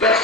10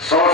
100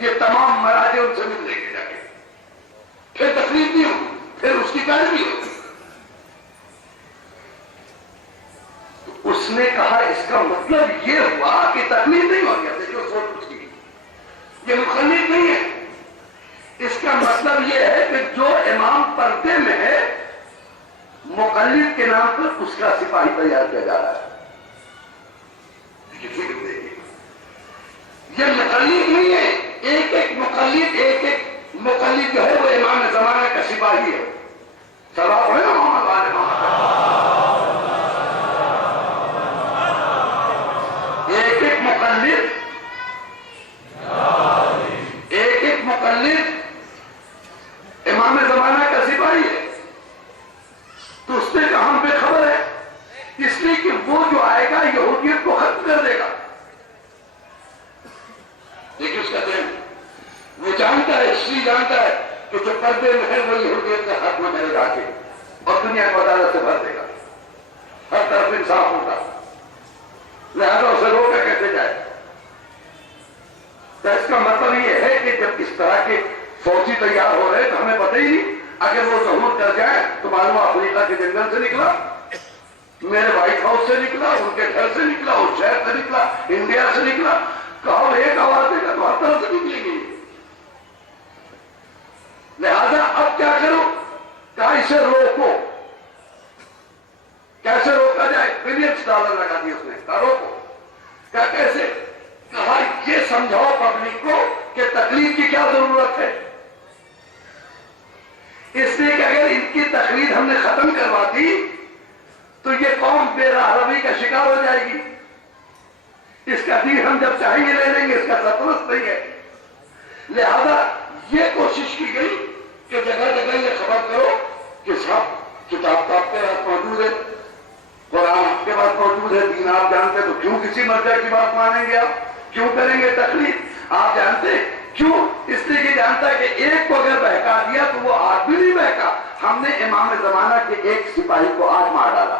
یہ تمام مراجع ان سے مل لیں گے جا کے، پھر تکلیف نہیں ہوگی، پھر اس کی پیروی ہوگی۔ تو اس نے کہا اس کا مطلب یہ ہوا کہ تکلیف نہیں ہوگی۔ اب دیکھو سوچ اس کی، یہ مخالف نہیں ہے، اس کا مطلب یہ ہے کہ جو امام پردے میں ہے مقلد کے نام پر اس کا سپاہی تیار کیا جا رہا ہے۔ یہ مقلد نہیں ہے، ایک ایک مقلد جو ہے وہ امام زمانہ کا سپاہی ہے۔ سواب ہے نا محمد والے محمد، ایک ایک مقلد امام زمانہ کا سپاہی ہے۔ تو اس نے کہا ہم بے خبر ہے، اس لیے کہ وہ جو آئے گا یہودیت کو ختم کر دے گا۔ دیکھیے اس کا ذہن، وہ جانتا ہے، اس لیے جانتا ہے کہ جو پردے میں ہے وہ یہودیت کا ختم کرے گا کے اور دنیا کو عدالت سے بھر دے گا، ہر طرف انصاف ہوگا، لہذا اسے روکا کیسے جائے۔ تو اس کا مطلب یہ ہے کہ جب اس طرح کے فوجی تیار ہو رہے تو ہمیں پتہ ہی نہیں، اگر وہ ظہور کر جائے تو معلوم افریقہ کے جنگل سے نکلا، میرے وائٹ ہاؤس سے نکلا، ان کے گھر سے نکلا، اس شہر سے نکلا، انڈیا سے نکلا، کہو ایک آواز دے گا تو ہر طرح سے نکلے گی۔ لہذا اب کیا کرو، کہا اسے روکو۔ کیسے روکا جائے؟ بلینس ڈالر لگا دی اس نے، کہا روکو۔ کیا کیسے؟ کہا یہ سمجھاؤ پبلک کو کہ تقلید کی کیا ضرورت ہے، اس لیے کہ اگر ان کی تقلید ہم نے ختم کروا دی تو یہ قوم بے راہ روی کا شکار ہو جائے گی، اس کا دین ہم جب چاہیں لے لیں گے، اس کا سرپرست نہیں ہے۔ لہذا یہ کوشش کی گئی کہ جگہ جگہ یہ خبر کرو کہ صاحب کتاب تو آپ کے پاس موجود ہے، قرآن آپ کے پاس موجود ہے، دین آپ جانتے تو کیوں کسی مرجع کی بات مانیں گے، آپ کیوں کریں گے تقلید؟ آپ جانتے کیوں؟ اس لیے کہ جانتا ہے کہ ایک کو اگر بہکا دیا تو وہ آج بھی نہیں بہکا۔ ہم نے امام زمانہ کے ایک سپاہی کو آج مار ڈالا،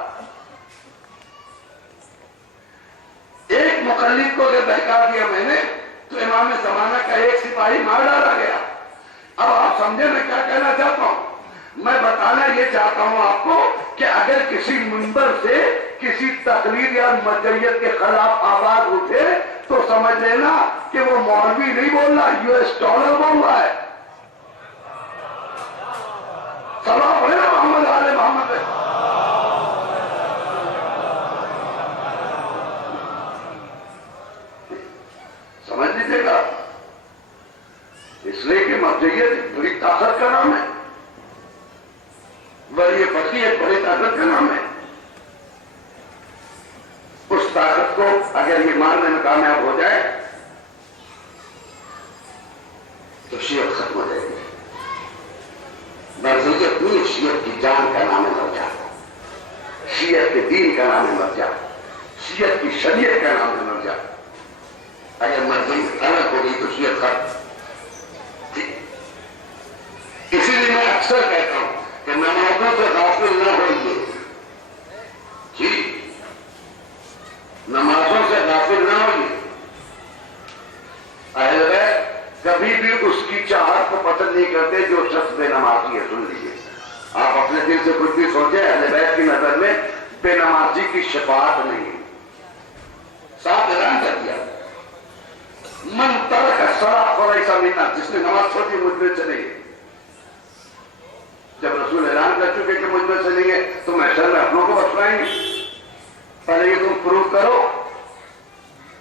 ایک مقلد کو اگر بہکا دیا میں نے تو امام زمانہ کا ایک سپاہی مار ڈالا گیا۔ اب آپ سمجھے میں کیا کہنا چاہتا ہوں؟ میں بتانا یہ چاہتا ہوں آپ کو کہ اگر کسی منبر سے کسی تقلید یا مرجعیت کے خلاف آواز اٹھے تو سمجھ لینا کہ وہ مولوی نہیں بول رہا، US ڈالر بول رہا ہے۔ سلام ہے نا محمد والے محمد ہے۔ سمجھ لیجیے گا، اس لیے کہ مرجعیت بڑی طاقت کا نام ہے، ولی فقیہ ایک بڑی طاقت کا نام ہے۔ اس طاقت کو اگر یہ مارنے میں کامیاب ہو جائے تو شیعت ختم ہو جائے گی۔ مرجعیت نہیں، شیعت کی جان کا نام ہے مرجع، شیعت کے دین کا نام ہے مرجع، شیعت کی شریعت کا نام ہے مرجع۔ اگر مرجعیت الگ ہو گئی تو شیعت ختم۔ اسی لیے میں اکثر کہتا ہوں کہ نمازوں سے غافل نہ ہوئیے، جی نمازوں سے غافل نہ ہوئیے۔ اہل بیت کبھی بھی اس کی چاہت کو پسند نہیں کرتے جو شخص بے نمازی ہے۔ سن لیجیے، آپ اپنے دل سے کچھ بھی سوچیں، اہل بیت کی نظر میں بے نمازی کی شفاعت نہیں ہے۔ صاحب اعلان کر دیا، من ترک الصلاۃ فلیس منا، جس نے نماز چھوڑی مجھ میں سے نہیں ہے۔ جب رسول اعلان کر چکے کہ مجھ میں سے نہیں ہے تو محشر میں اپنوں کو بخشوائیں گے؟ پہلے یہ تم پروف کرو،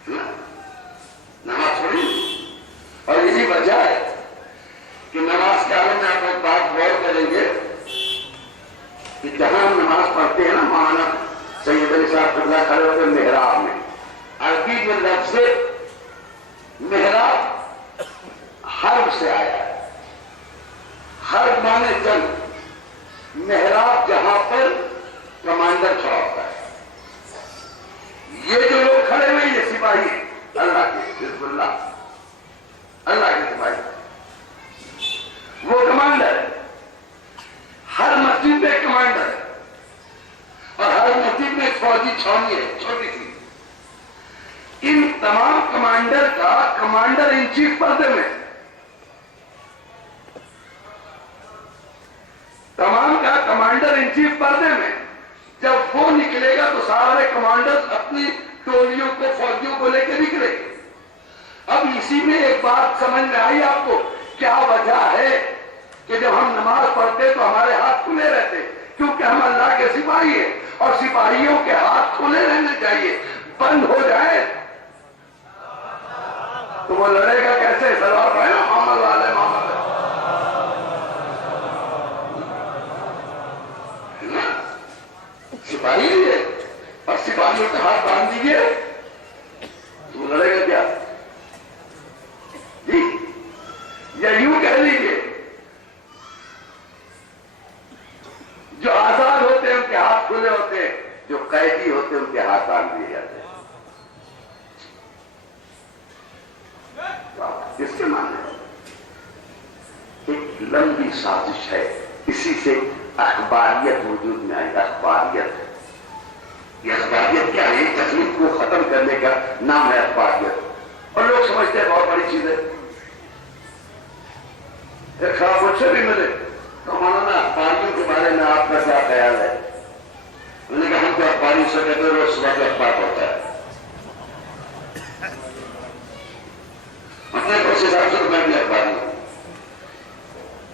نماز چھوڑی۔ اور یہی وجہ ہے کہ نماز کے عالم میں آپ ایک بات غور کریں گے کہ جہاں ہم نماز پڑھتے ہیں نا، مولانا سید علی صاحب قبلہ کھڑے ہوتے محراب میں، عربی میں لفظ محراب حرب سے آیا ہے، حرب مانے جنگ، محراب جہاں پر کمانڈر کھڑا ہوتا ہے۔ یہ جو لوگ کھڑے ہوئے یہ سپاہی ہیں اللہ کے، حزب اللہ، اللہ کے سپاہی، وہ کمانڈر ہے۔ ہر مسجد میں ایک کمانڈر ہے اور ہر مسجد میں ایک فوجی چھاونی ہے، چھوٹی سی۔ ان تمام کمانڈر کا کمانڈر ان چیف پردے میں، تمام کا کمانڈر ان چیف پردے میں، جب وہ نکلے گا تو سارے کمانڈر اپنی ٹولیوں کو، فوجیوں کو لے کے نکلے گے۔ اب اسی میں ایک بات سمجھ میں آئی آپ کو، کیا وجہ ہے کہ جب ہم نماز پڑھتے تو ہمارے ہاتھ کھلے رہتے؟ کیونکہ ہم اللہ کے سپاہی ہیں، اور سپاہیوں کے ہاتھ کھلے رہنے چاہیے۔ بند ہو جائے تو وہ لڑے گا کیسے؟ سلوات پڑھے نا محمد والے محمد، سپاہی ہے، اور سپاہیوں کے ہاتھ باندھ دیجیے تو وہ لڑے گا کیا جی؟ یا یوں کہہ لیجیے جو آزاد ہوتے ہیں ان کے ہاتھ کھلے ہوتے ہیں، جو قیدی ہوتے ہیں ان کے ہاتھ باندھ دیے جاتے ہیں۔ کس کے معنی ایک لمبی سازش ہے، اسی سے اخباریت وجود میں آئی۔ اخباریت، یہ اخباریت کیا ہے؟ تکلیف کو ختم کرنے کا نام ہے اخباریت، اور لوگ سمجھتے ہیں بہت بڑی چیز ہے۔ ایک صاحب مجھ سے بھی ملے تو مولانا اخباریوں کے بارے میں آپ کا کیا خیال ہے؟ میں نے کہا ہم تو اخباریوں سے کہتے ہیں روز صبح کا اخبار ہوتا ہے، اپنے کو حساب سے میں بھی اخباری ہوں،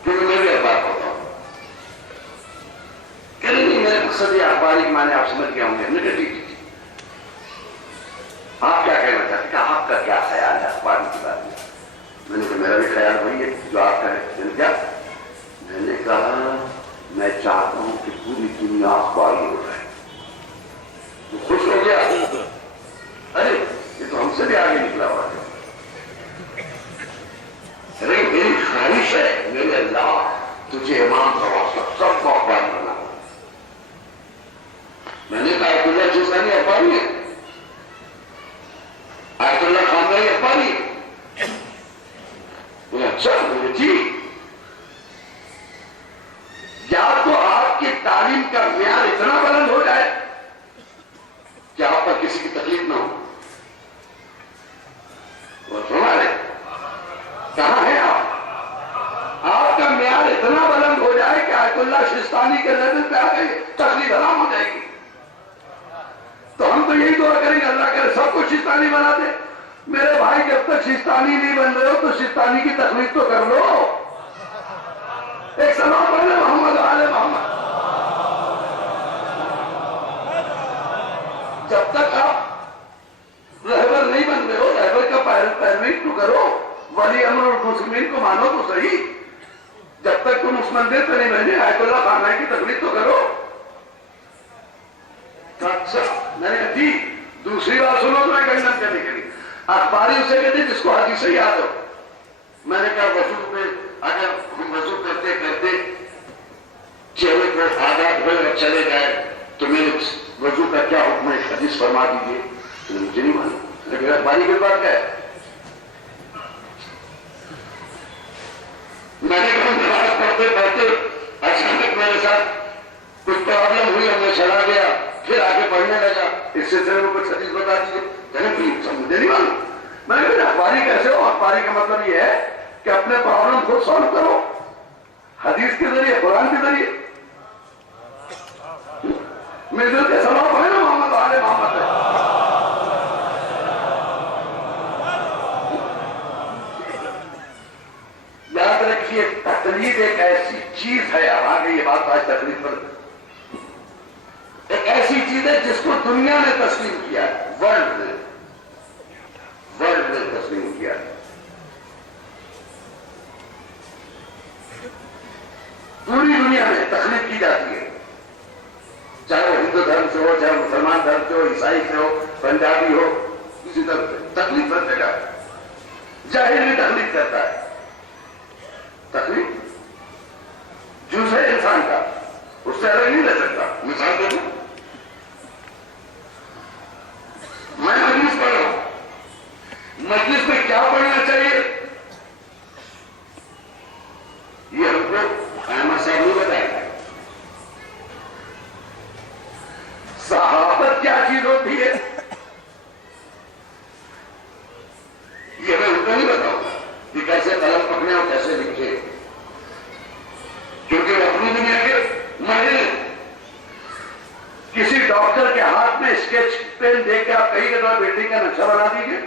کیونکہ میں بھی اخبار پڑھتا ہوں۔ کہ نہیں میرے مقصد یہ اخباری کے معنی آپ سمجھ گیا ہوں گے۔ میں نے کہا ٹھیک، آپ کیا کہنا چاہتے ہیں؟ آپ کا کیا خیال ہے اخبار کے بارے میں؟ میں نے کہا میرا بھی خیال وہی ہے جو آپ کا ہے۔ میں نے کہا میں چاہتا ہوں کہ پوری دنیا اخباری ہو جائے۔ تو خوش ہو گیا، ارے یہ تو ہم سے بھی آگے نکلا ہوا ہے۔ ارے میری خواہش ہے میرے اللہ تجھے امام کا واسطہ سب کو اخباری بنا۔ میں نے کہا آیت اللہ چشتانی اخباری ہے، آیت اللہ خامنہئی اخباری ہے۔ اچھا بولے جی، یا تو آپ کی تعلیم کا معیار اتنا بلند ہو جائے کہ آپ پر کسی کی تکلیف نہ ہو۔ وہ سنا رہے کہاں ہے آپ کا معیار اتنا بلند ہو جائے کہ آیت اللہ شستانی کے لیول پہ آ گئی، تکلیف حرام ہو جائے گی۔ تو ہم تو یہی دعا کریں گے اللہ کرے سب کو شستانی بنا دے۔ میرے بھائی جب تک شستانی نہیں بن رہے ہو تو شستانی کی تکلیف تو کر لو۔ ایک سلام پڑھ لے محمد آل محمد۔ جب تک آپ رہبر نہیں بن رہے ہو، رہبر کا پیروی تو کرو، ولی امر المسلمین کو مانو تو صحیح۔ جب تک تم اس مندر پہ نہیں بنے آیت اللہ خامنہئی کی تکلیف تو کرو۔ اچھا میں نے کہا جی دوسری بات سنو میں گنڈن کرنے کے لیے اخباری اسے کہتے جس کو حدیث سے یاد ہو۔ میں نے کہا وضو پہ اگر ہم وضو کرتے کرتے چہرے کو آزاد ہوئے اور چلے جائے تو میرے وضو کا کیا حکم ہے؟ حدیث فرما دیجیے۔ مجھے نہیں معلوم، لیکن اخباری کے بات کیا ہے؟ میں نے کہا نماز پڑھتے پڑھتے اچانک میرے ساتھ کچھ پرابلم ہوئی اور میں چلا گیا، پھر آگے پڑھنے لگا، اس سلسلے میں کچھ حدیث بتا دیجیے۔ مجھے نہیں معلوم۔ میں نے کہا اخباری کیسے ہو؟ اخباری کا مطلب یہ ہے کہ اپنے پرابلم خود سالو کرو، حدیث کے ذریعے، قرآن کے ذریعے۔ میرے دل کے سبب ہے نا محمد آل محمد ہے۔ یاد رکھیے تقلید ایک ایسی چیز ہے، آگے یہ بات آج تقلید پر ایک ایسی چیز ہے جس کو دنیا نے تسلیم کیا ہے، ورلڈ نے تسلیم کیا ہے۔ پوری دنیا میں تقلید کی جاتی ہے، چاہے وہ ہندو دھرم سے ہو، چاہے مسلمان دھرم سے ہو، عیسائی سے ہو، پنجابی ہو، کسی طرح سے تقلید ہر جگہ ہے۔ جاہل بھی تقلید کرتا ہے۔ تقلید جز ہے انسان کا، اس سے الگ نہیں رہ سکتا۔ مثال دے دوں، میں مجلس پڑھ رہا ہوں، مجلس میں کیا پڑھنا چاہیے یہ ہم کو احمد صاحب نے بتایا۔ صحابت کیا چیز ہوتی ہے، کیسے لکھے، کیونکہ وہ اپنی دنیا کے ماہر ہیں۔ کسی ڈاکٹر کے ہاتھ میں اسکیچ پین دے کے آپ کہیں کہ تو بلڈنگ کا نقشہ بنا دیجیے،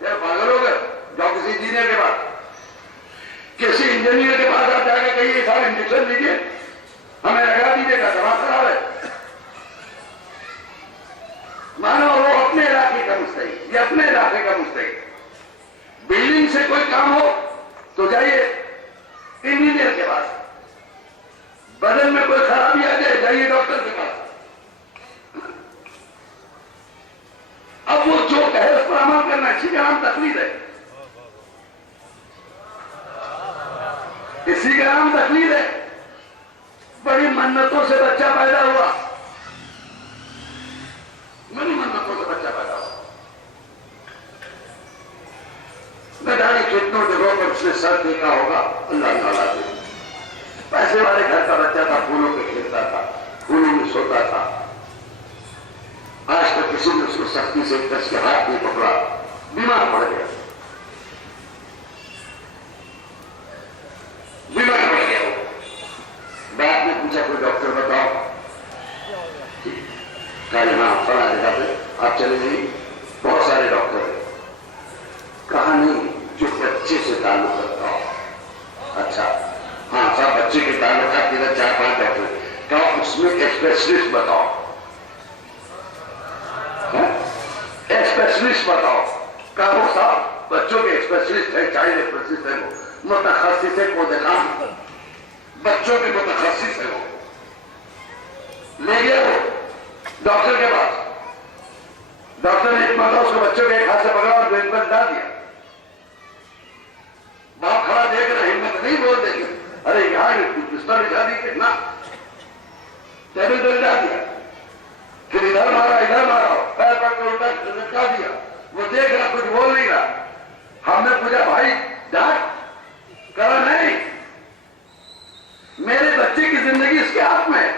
یا پاگل ہو گئے؟ جاؤ کسی انجینئر کے پاس، کسی انجینئر کے پاس آپ جا کے کہیں یہ سارا انجیکشن دیجیے، ہمیں لگا دیجیے گا، دماغ خراب ہے۔ مانو وہ اپنے علاقے کا مستحق، یہ اپنے علاقے کا مستحق۔ بلڈنگ سے کوئی کام ہو تو جائیے انجینئر کے پاس، بدن میں کوئی خرابی آ جائے جائیے ڈاکٹر کے پاس۔ اب وہ جو کہے اس پر عمل کرنا، اسی کا نام تقلید ہے، اسی کا نام تقلید ہے۔ بڑی منتوں سے بچہ پیدا ہوا، بڑی منتوں سے بچہ پیدا ہوا، نہ جانے کتنوں جگہوں پر اس نے سر دیکھا ہوگا، اللہ تعالیٰ سے۔ پیسے والے گھر کا بچہ تھا، پھولوں پہ کھیلتا تھا، پھولوں میں سوتا تھا، آج تک کسی نے اس کو سختی سے کس کے ہاتھ نہیں پکڑا، بیمار پڑ گیا، بیمار پڑ گیا۔ بعد میں پوچھا کوئی ڈاکٹر بتاؤ، کہا یہاں فلاں جگہ پہ آپ چلے گئی، بہت سارے ڈاکٹر ہیں۔ کہا نہیں، جو بچے سے تعلق رکھتا ہو۔ اچھا ہاں صاحب، بچے کے تعلقات کے 4-5 ڈاکٹر، کہا اس میں ایک اسپیشلسٹ بتاؤ، اسپیشلسٹ بتاؤ۔ کہا وہ صاحب بچوں کے اسپیشلسٹ ہے، چائلڈ اسپیشلسٹ ہے، وہ متخصص ہے، کو دکھا، بچوں کے متخصص ہے، وہ لے گیا وہ ڈاکٹر کے پاس۔ ڈاکٹر نے ایک مرتبہ اس کو بچوں کے ایک ہاتھ سے پکڑا اور بینچ پر ڈال دیا۔ باپ کھڑا دیکھ رہا، ہمت نہیں بول دے گی، ارے یہاں بستر بچھا دیجیے نا، ٹیبل پہ بچھا دیا، پھر ادھر مارا ادھر مارا، پیر پکڑ کے الٹا لٹکا دیا۔ وہ دیکھ رہا، کچھ بول نہیں رہا۔ ہم نے پوچھا بھائی ڈاکٹر؟ کہا نہیں، میرے بچے کی زندگی اس کے ہاتھ میں ہے،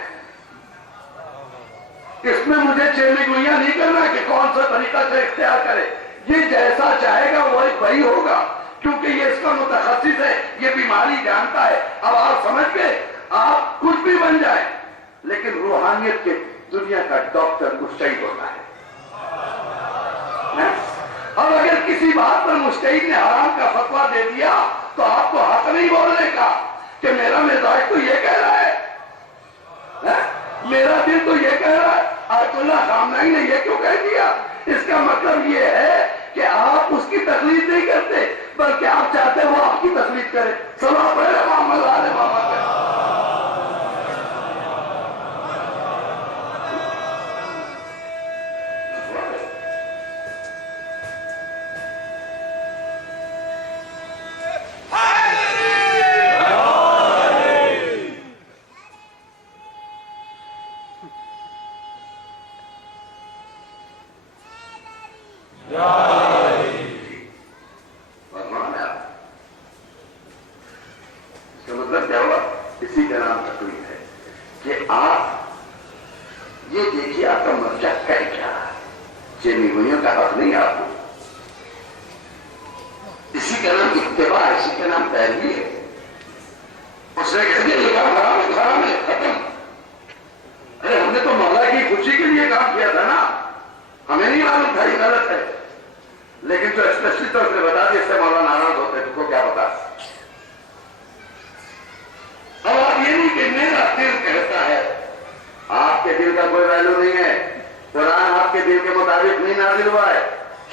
اس میں مجھے چیلنج گوئیاں نہیں کرنا کہ کون سا طریقہ سے اختیار کرے، یہ جیسا چاہے گا وہی ہوگا، کیونکہ یہ اس کا متخصص ہے، یہ بیماری جانتا ہے۔ اب آپ سمجھ گئے، آپ کچھ بھی بن جائیں لیکن روحانیت کے دنیا کا ڈاکٹر مجتہد ہوتا ہے۔ اب اگر کسی بات پر مجتہد نے حرام کا فتویٰ دے دیا تو آپ کو حق نہیں بولنے کا کہ میرا مزاج تو یہ کہہ رہا ہے، میرا دل تو یہ کہہ رہا ہے، آیت اللہ خامنہی نے یہ کیوں کہہ دیا؟ اس کا مطلب یہ ہے کہ آپ اس کی تقلید نہیں کرتے، بلکہ آپ چاہتے ہیں وہ آپ کی تقلید کرے۔ صلوات پڑھے محمد آل محمد۔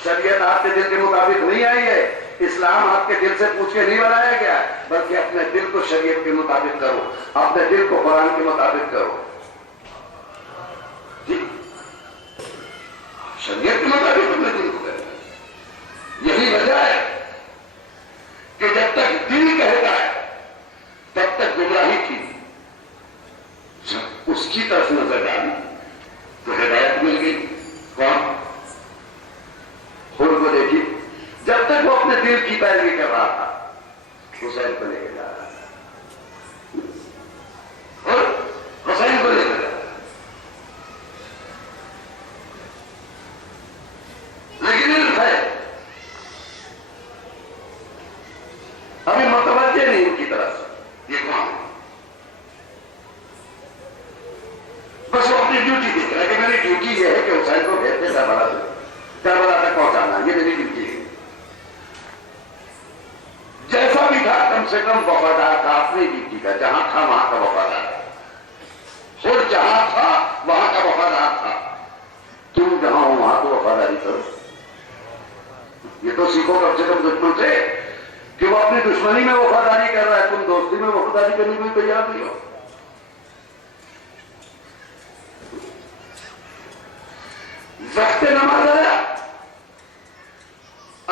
شریعت آپ کے دل کے مطابق نہیں آئی ہے، اسلام آپ کے دل سے پوچھ کے نہیں بنایا گیا، بلکہ اپنے دل کو شریعت کے مطابق کرو، اپنے دل کو قرآن کے مطابق کرو، جی شریعت کے مطابق اپنے دل کو کرو۔ یہی وجہ ہے کہ جب تک دل کہتا ہے تب تک گمراہی تھی، جب اس کی طرف نظر ڈالی تو ہدایت مل گئی۔ کون؟ خود کو دیکھی، جب تک وہ اپنے دل کی پیروی کر رہا تھا حسین کو لے کے جا رہا تھا، اور حسین کو لے کے جا رہا تھا، لیکن علم ہے۔ ابھی متوجہ سے کم وفادار تھا اپنی بیٹی کا، جہاں تھا وہاں کا وفادار تھا، اور جہاں تھا وہاں کا وفادار تھا۔ تم جہاں ہو وہاں تو وفاداری کرو۔ یہ تو سیکھو کم سے کم دشمن سے کہ وہ اپنی دشمنی میں وفاداری کر رہا ہے، تم دوستی میں وفاداری کرنے کے لیے تیار نہیں ہو۔ وقت نماز آیا،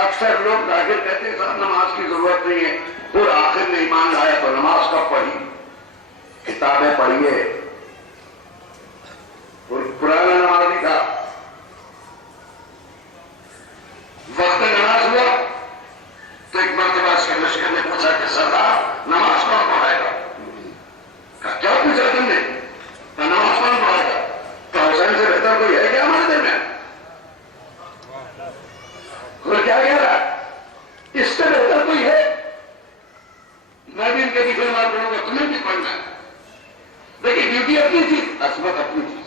اکثر لوگ ظاہر کہتے ہیں صاحب نماز کی ضرورت نہیں ہے، اور آخر میں ایمان لایا تو نماز کب پڑھی؟ کتابیں پڑھیے، اور پرانا نماز ہی تھا۔ وقت نماز ہوا تو ایک مرتبہ اس کے لشکر نے پوچھا کہ سردار نماز کون پڑھائے گا؟ کہا کیا پوچھا تم نے؟ کہا نماز کون پڑھائے گا؟ کہا حسین سے بہتر کوئی ہے کیا ہمارے درمیان؟ اور کیا کہہ رہا ہے؟ اس سے بہتر کوئی ہے؟ میں بھی ان کے پیچھے نماز پڑھوں گا، تمہیں بھی پڑھنا ہے، لیکن ڈیوٹی اپنی چیز، عصمت اپنی چیز۔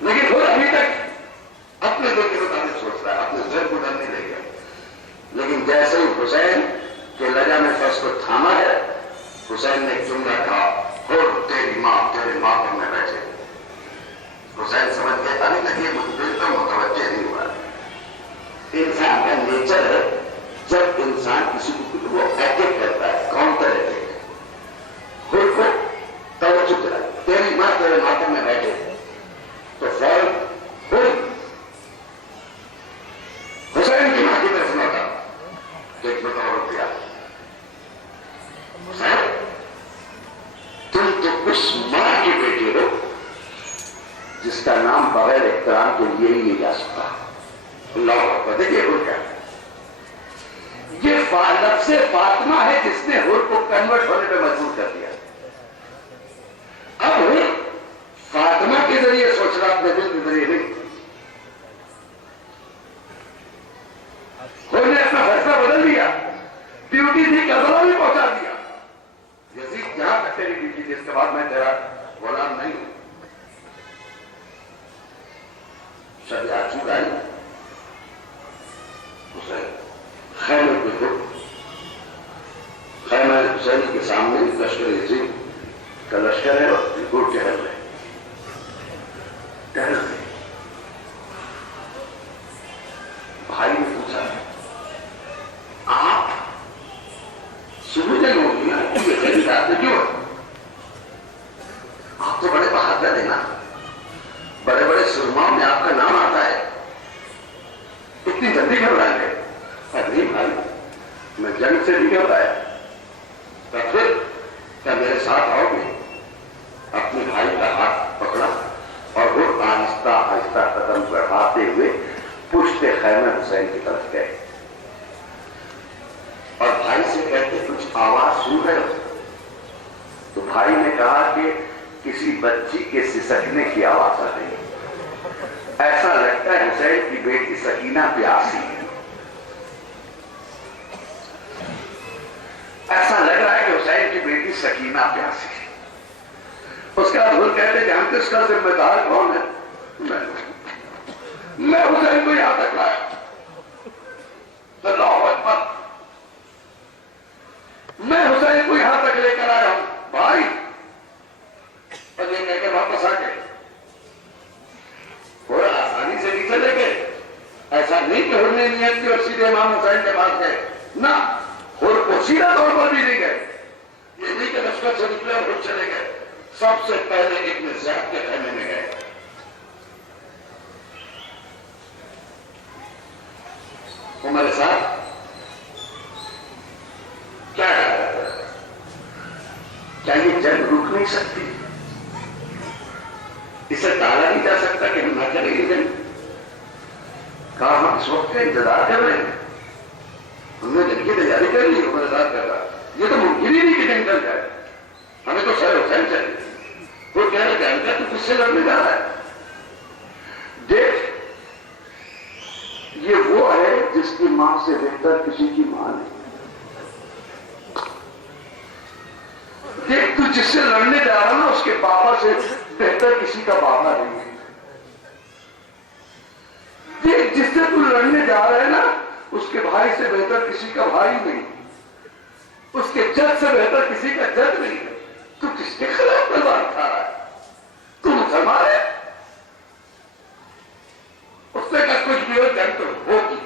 لیکن وہ ابھی تک اپنے دل کے مطابق سوچ رہا ہے، اپنے ذہن کو ڈر نہیں لے گا۔ لیکن جیسے ہی حسین کے لجا میں فرض کو تھاما ہے، حسین نے ایک جملہ کہا، اور تیری ماں تیرے ماتم میں بیٹھے۔ حسین سمجھ گئے ابھی تک یہ بالکل متوجہ نہیں ہوا۔ انسان کا نیچر ہے، جب انسان کسی کو وہ اٹیک کرتا ہے، کاؤنٹر اٹیک، خود کو توجہ دلائی، تیری ماں تیرے ماتم میں بیٹھے، تو فوراً حسین کی ماں کی طرف لوٹا، ایک بتا اور دیا، حسین تم تو اس ماں کی بیٹی ہو جس کا نام بغیر احترام کے لیے ہی نہیں جا سکتا۔ اللہ اکبر۔ دیکھیے حر کیا ہے، یہ لفظ فاطمہ ہے جس نے حر کو کنورٹ ہونے پہ مجبور کر دیا۔ اب حر فاطمہ کے ذریعے سوچ رہا، اپنے دل کے ذریعے نہیں۔ حر نے اپنا فیصلہ بدل دیا، ڈیوٹی تھی کربلا بھی پہنچا دیا۔ یزید جہاں تک تیری ڈیوٹی تھی، اس کے بعد میں تیرا غلام نہیں ہوں۔ شریعت چکائی، حسین خیمے پہ تھے، خیمہ حسین کے سامنے لشکر یزید کا لشکر ہے، اور بالکل ٹہل رہے بھائی نے پوچھا آپ صبح جن ہو گیا کیوں؟ آپ تو بڑے بہادر ہیں نا، بڑے بڑے سرماؤں میں آپ کا نام آتا ہے، اتنی جلدی گھبرائیں گے؟ نہیں بھائی، میں جنگ سے نہیں گھبرایا، تو پھر کیا میرے ساتھ آؤ گے؟ اپنے بھائی کا ہاتھ پکڑا اور وہ آہستہ آہستہ قدم بڑھاتے ہوئے پشت خیمہ حسین کی طرف گئے، اور بھائی سے کہتے کچھ آواز سن رہے ہو؟ تو بھائی نے کہا کہ کسی بچی کے سسکنے کی آواز آ رہی ہے، ایسا لگتا ہے حسین کی بیٹی سکینہ پیاسی ہے، ایسا لگ رہا ہے کہ حسین کی بیٹی سکینہ پیاسی ہے۔ اس کے بعد وہ کہتے کہ ہم کس کا ذمہ دار کون ہے؟ میں حسین کو یہاں تک لایا، اللہ اکبر، میں حسین کو یہاں تک لے کر آیا ہوں بھائی، اور یہ کہہ کے واپس آ گئے، اور آسانی سے نہیں چلے گئے۔ ایسا نہیں کہ حر نے نیت کی اور سیدھے امام حسین کے پاس گئے، نہ، حر کو سیدھا طور پر بھی نہیں گئے، یہ نہیں کہ لشکر سے نکلے اور حر چلے گئے، سب سے پہلے ابن زید کے خیمے میں گئے۔ وہ میرے ساتھ کیا یہ جنگ رک نہیں سکتی؟ اسے ٹالا نہیں جا سکتا کہ ہم نہ کریں گے جنگ؟ کہا ہم اس وقت کا انتظار کر رہے ہیں، ہم نے جنگ کی تیاری کر لی، وہ میرے ساتھ کر رہا، یہ تو ممکن ہی نہیں کہ جنگ چل جائے، ہمیں تو سر حسین چاہیے۔ وہ کہہ رہے جائیں گا تو کس سے لڑنے جا رہا ہے؟ دیکھ، یہ وہ ہے جس کی ماں سے بہتر کسی کی ماں نہیں۔ دیکھ، تو جس سے لڑنے جا رہا نا اس کے بابا سے بہتر کسی کا بابا نہیں ہے۔ دیکھ، جس سے تو لڑنے جا رہا ہے نا اس کے کسی کا بھائی نہیں، اس کے جد سے بہتر کسی کا جد نہیں ہے، تو کس کے خلاف تلوار اٹھا رہا ہے؟ تو مسلمان ہے؟ اس نے کہا کچھ بھی ہو جنگ تو ہوگی۔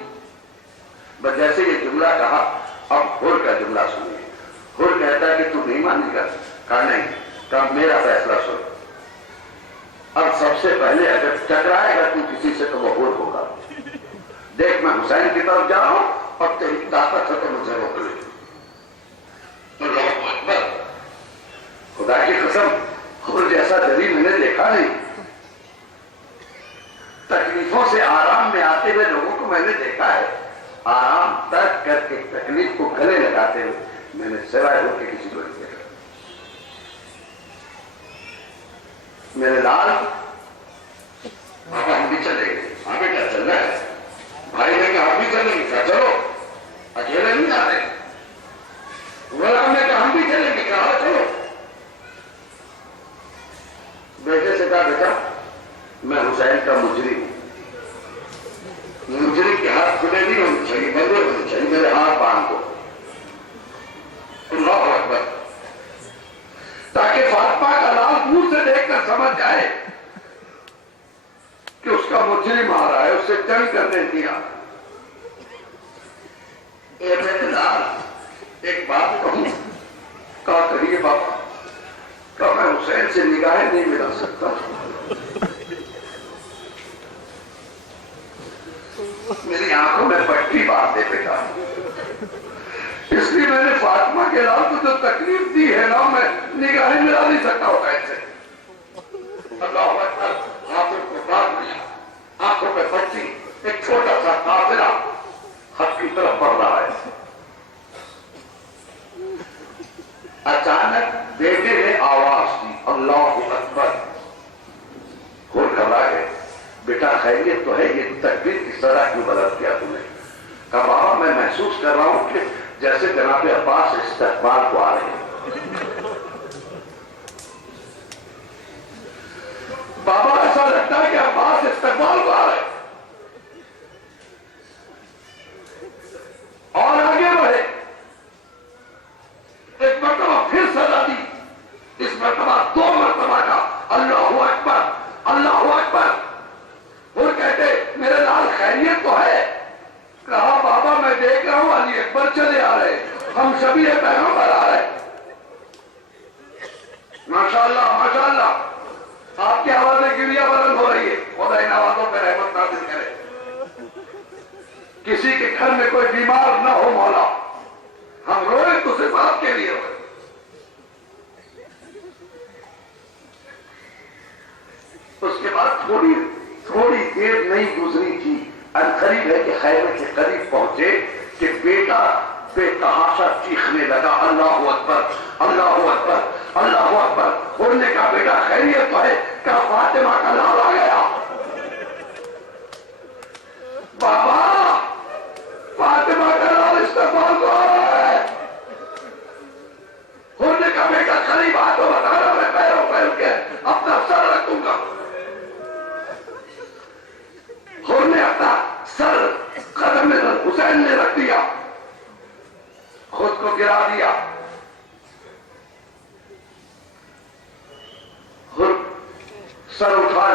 بس جیسے یہ جملہ کہا، اب حر کا جملہ سنیے۔ حر کہتا ہے کہ تو نہیں مانے گا؟ کہا نہیں، کہا میرا فیصلہ سن، اب سب سے پہلے اگر ٹکرائے گا تو کسی سے تو وہ حر ہوگا۔ دیکھ میں حسین کی طرف جا رہا ہوں اور تیری طاقت ہے تو مجھے روک لے۔ اللہ اکبر، خدا کی قسم حر جیسا دلی میں نے دیکھا نہیں۔ تکلیفوں سے آرام میں آتے ہوئے لوگوں کو میں نے دیکھا ہے، آرام ترک کر کے تکلیف کو گلے لگاتے ہوئے میں نے سوائے ہو کے کسی کو نہیں دیکھا۔ میرے لال بابا ہم بھی چلے گئے۔ ہاں بیٹا چلنا ہے؟ بھائی نے کہا ہم بھی چلیں گے۔ کہا چلو، اکیلے نہیں جا رہے۔ غلام نے کہا ہم بھی چلیں گے۔ کہا چلو۔ بیٹے سے کہا بیٹا میں حسین کا مجری ہوں، مجری کے ہاتھ کھلے نہیں ہونے چاہیے، بندے ہونے چاہیے، میرے ہاتھ باندھ دو۔ اللہ اکبر، تاکہ فاطمہ کا لال دور سے دیکھ کر سمجھ جائے کہ اس کا مجرم آ رہا ہے، اس سے جنگ کرنے دیا۔ اے میرے لال ایک بات کہوں؟ کہا کہیے بابا۔ کہا میں حسین سے نگاہیں نہیں ملا سکتا، میری آنکھوں میں پٹی باندھ دے بیٹا، اس لیے میں نے فاطمہ کے لال کو جو تکلیف دی ہے نا میں نگاہیں ملا نہیں سکتا حسین سے۔ اللہ اکبر، آنکھوں کو باندھ لیا، آنکھوں میں پٹی، ایک چھوٹا سا قافلہ حق کی طرف بڑھ رہا ہے۔ اچانک بیٹے نے آواز دی اللہ اکبر۔ ہو گھبرا گئے، بیٹا خیریت تو ہے؟ یہ تکبیر کس طرح کیوں بلند کیا تم نے؟ کہا بابا میں محسوس کر رہا ہوں کہ جیسے جناب عباس استقبال کو آ رہے ہیں۔ بابا ایسا لگتا ہے کہ عباس استقبال کو آ رہے ہیں، اور آگے بڑھے۔ ایک مرتبہ پھر سزا دی، اس مرتبہ 2 مرتبہ کا اللہ اکبر اللہ اکبر۔ وہ کہتے میرے لال خیریت تو ہے؟ کہا بابا میں دیکھ رہا ہوں علی اکبر چلے آ رہے، ہم شبیہ پیغمبر آ رہے۔ ماشاءاللہ ماشاءاللہ، آپ کی آوازیں گریا بلند ہو رہی ہے، خدا ان آوازوں پہ رحمت نازل کرے۔ کسی کے گھر میں کوئی بیمار نہ ہو مولا، ہم روئے تو صرف آپ کے لیے ہوئے۔ اس کے بعد تھوڑی دیر نہیں گزری تھی، عنقریب ہے کہ خیمے کے قریب پہنچے کہ بیٹا بے تحاشا چیخنے لگا اللہ اکبر اللہ اکبر اللہ اکبر۔ انہوں نے کہا بیٹا خیریت تو ہے؟ کہا فاطمہ کا لال آ گیا۔ بابا فاطمہ کا لال استقبال کو آ رہا ہے۔ انہوں نے کہا بیٹا قریب آ تو بتانا، میں پیروں پیر کے اپنا سر رکھوں گا۔ انہوں نے اپنا سر قدم میں حسین نے رکھ دیا، خود کو گرا دیا۔ سر اٹھا